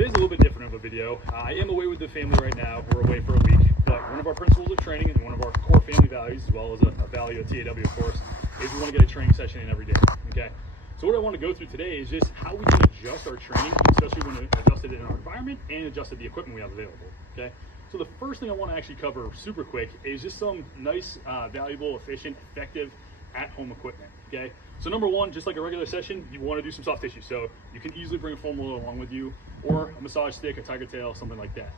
Today's a little bit different of a video. I am away with the family right now. We're away for a week, but one of our principles of training and one of our core family values, as well as a value of TAW, of course, is we want to get a training session in every day, okay? So what I want to go through today is just how we can adjust our training, especially when we adjust it in our environment and adjust the equipment we have available, okay? So the first thing I want to actually cover super quick is just some nice, valuable, efficient, effective at-home equipment, okay? So number one, just like a regular session, you want to do some soft tissue. So you can easily bring a foam roller along with you, or a massage stick, a tiger tail, something like that.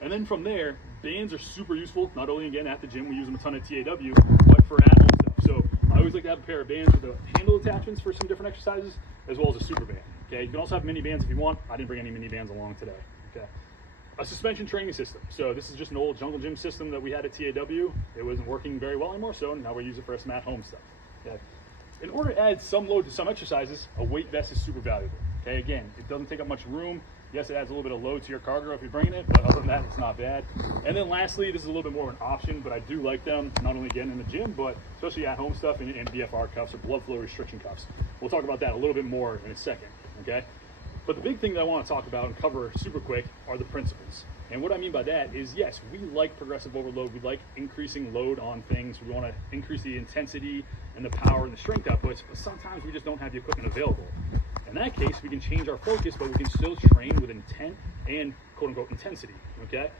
And then from there, bands are super useful, not only again at the gym, we use them a ton at TAW, but for at-home stuff. So I always like to have a pair of bands with the handle attachments for some different exercises, as well as a super band, okay? You can also have mini bands if you want. I didn't bring any mini bands along today, okay? A suspension training system. So this is just an old jungle gym system that we had at TAW. It wasn't working very well anymore, so now we use it for some at-home stuff, okay? In order to add some load to some exercises, a weight vest is super valuable. Okay, again, it doesn't take up much room. Yes, it adds a little bit of load to your cargo if you're bringing it, but other than that, it's not bad. And then lastly, this is a little bit more of an option, but I do like them, not only again in the gym, but especially at home stuff and BFR cuffs or blood flow restriction cuffs. We'll talk about that a little bit more in a second, okay? But the big thing that I want to talk about and cover super quick are the principles. And what I mean by that is, yes, we like progressive overload. We like increasing load on things. We want to increase the intensity and the power and the strength outputs, but sometimes we just don't have the equipment available. In that case, we can change our focus, but we can still train with intent and quote unquote intensity, okay?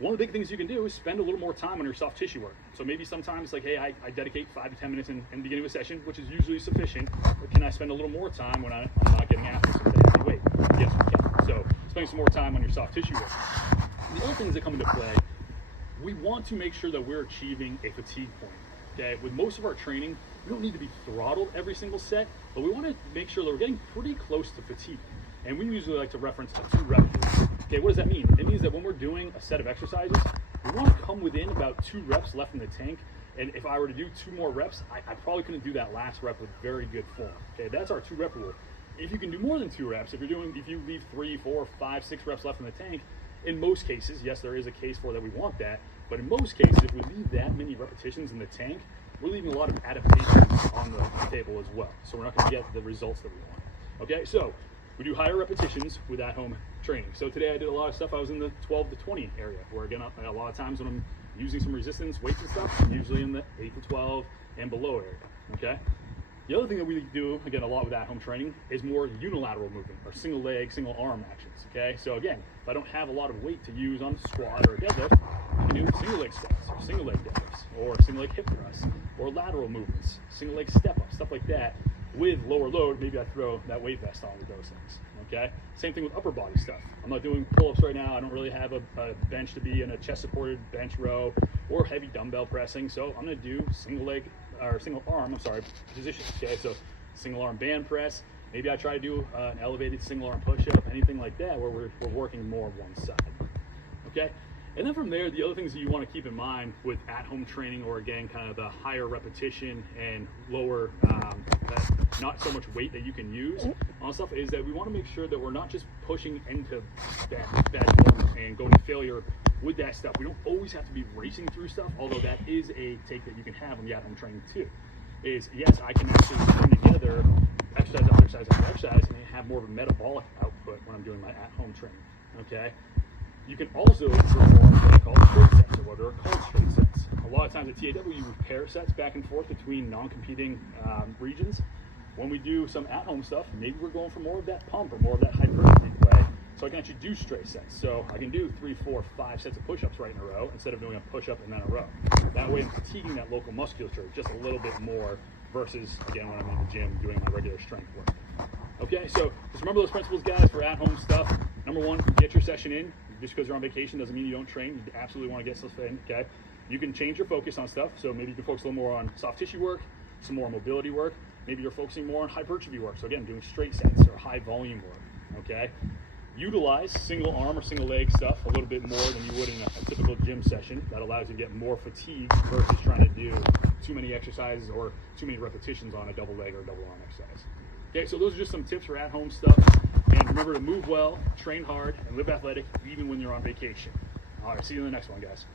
One of the big things you can do is spend a little more time on your soft tissue work. So maybe sometimes like, hey, I dedicate 5 to 10 minutes in the beginning of a session, which is usually sufficient, but can I spend a little more time when I'm not getting after some of the heavy weight? Yes, we can. So spending some more time on your soft tissue work. The other things that come into play, we want to make sure that we're achieving a fatigue point, okay? With most of our training, we don't need to be throttled every single set, but we want to make sure that we're getting pretty close to fatigue. And we usually like to reference a 2 rep rule. Okay, what does that mean? It means that when we're doing a set of exercises, we want to come within about 2 reps left in the tank. And if I were to do 2 more reps, I probably couldn't do that last rep with very good form. Okay, that's our 2 rep rule. If you can do more than 2 reps, if you leave 3, 4, 5, 6 reps left in the tank, in most cases, yes, there is a case for that we want that, but in most cases, if we leave that many repetitions in the tank, we're leaving a lot of adaptations on the table as well. So we're not going to get the results that we want. Okay, so we do higher repetitions with at-home training. So today I did a lot of stuff. I was in the 12 to 20 area, where again, a lot of times when I'm using some resistance weights and stuff, I'm usually in the 8 to 12 and below area, okay? The other thing that we do, again, a lot with at-home training is more unilateral movement or single leg, single arm actions, okay? So again, if I don't have a lot of weight to use on a squat or a deadlift, I can do single leg squats or single leg deadlifts or single leg hip thrusts or lateral movements, single leg step ups, stuff like that. With lower load, maybe I throw that weight vest on with those things, okay? Same thing with upper body stuff. I'm not doing pull-ups right now. I don't really have a bench to be in a chest-supported bench row or heavy dumbbell pressing, so I'm gonna do single arm positions, okay? So single arm band press. Maybe I try to do an elevated single arm push-up, anything like that, where we're working more on one side, okay? And then from there, the other things that you want to keep in mind with at-home training, or again, kind of the higher repetition and lower, not so much weight that you can use on stuff, is that we want to make sure that we're not just pushing into bad form and going to failure with that stuff. We don't always have to be racing through stuff, although that is a take that you can have on the at-home training too. Is yes, I can actually string together exercise after exercise after exercise and have more of a metabolic output when I'm doing my at-home training, okay? You can also perform what are called straight sets, or what are called straight sets. A lot of times at TAW, you would pair sets back and forth between non-competing regions. When we do some at-home stuff, maybe we're going for more of that pump or more of that hypertrophy play, so I can actually do straight sets. So I can do 3, 4, 5 sets of push-ups right in a row instead of doing a push-up and then a row. That way I'm fatiguing that local musculature just a little bit more versus, again, when I'm in the gym doing my regular strength work. Okay, so just remember those principles, guys, for at-home stuff. Number 1, get your session in. Just because you're on vacation doesn't mean you don't train. You absolutely want to get stuff in, okay? You can change your focus on stuff. So maybe you can focus a little more on soft tissue work, some more mobility work. Maybe you're focusing more on hypertrophy work. So again, doing straight sets or high volume work, okay? Utilize single arm or single leg stuff a little bit more than you would in a typical gym session. That allows you to get more fatigue versus trying to do too many exercises or too many repetitions on a double leg or double arm exercise. Okay, so those are just some tips for at-home stuff. And remember to move well, train hard, and live athletic even when you're on vacation. All right, see you in the next one, guys.